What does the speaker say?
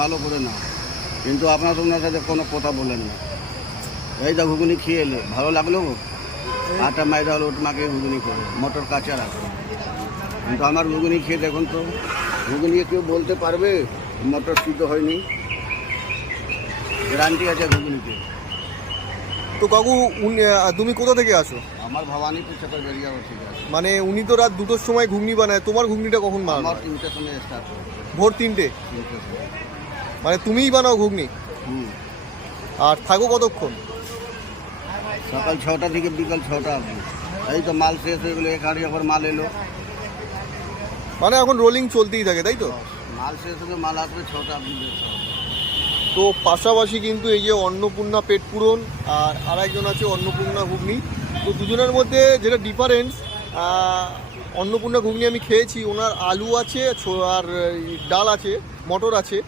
ভালো করে না, কিন্তু আপনার ওনার সাথে কোনো কথা বলেন না। এই যা ঘুগনি খেয়ে এলে ভালো লাগলো, আটা ময়দা হলো ওট মাকে ঘুগনি করে মটর কাঁচা রাখো, কিন্তু আমার ঘুগনি খেয়ে দেখুন তো, ঘুগনি কেউ বলতে পারবে মটর সিদ্ধ হয়নি? গ্যারান্টি আছে ঘুগনিতে। তো কাকু তুমি কোথা থেকে আসো? আমার ভবানীপুর থেকে বেরিয়ে যাবো, ঠিক আছে। মানে উনি তো রাত 2টোর সময় ঘুগনি বানায়, তোমার ঘুগনিটা কখন আমার বানায়? 3টের সময় স্টার্ট হবে। ভোর 3টে? 3টের সময়। মানে তুমিই বানাও ঘুগনি? আর থাকো কতক্ষণ? সকাল 6টা থেকে বিকাল 6টা অবধি। এই তো মাল শেষ হয়ে গেলো, এক হাঁড়ি আবার মাল এলো। মানে এখন রোলিং চলতেই থাকে, তাই তো? মাল শেষ হবে, মাল আসবে 6টা অবধি বেরোতে হবে। তো পাশাপাশি কিন্তু এই যে অন্নপূর্ণা পেট পূরণ আর আরেকজন আছে অন্নপূর্ণা ঘুগনি, তো দুজনের মধ্যে যেটা ডিফারেন্স, অন্নপূর্ণা ঘুগনি আমি খেয়েছি, ওনার আলু আছে আর ডাল আছে, মটর আছে,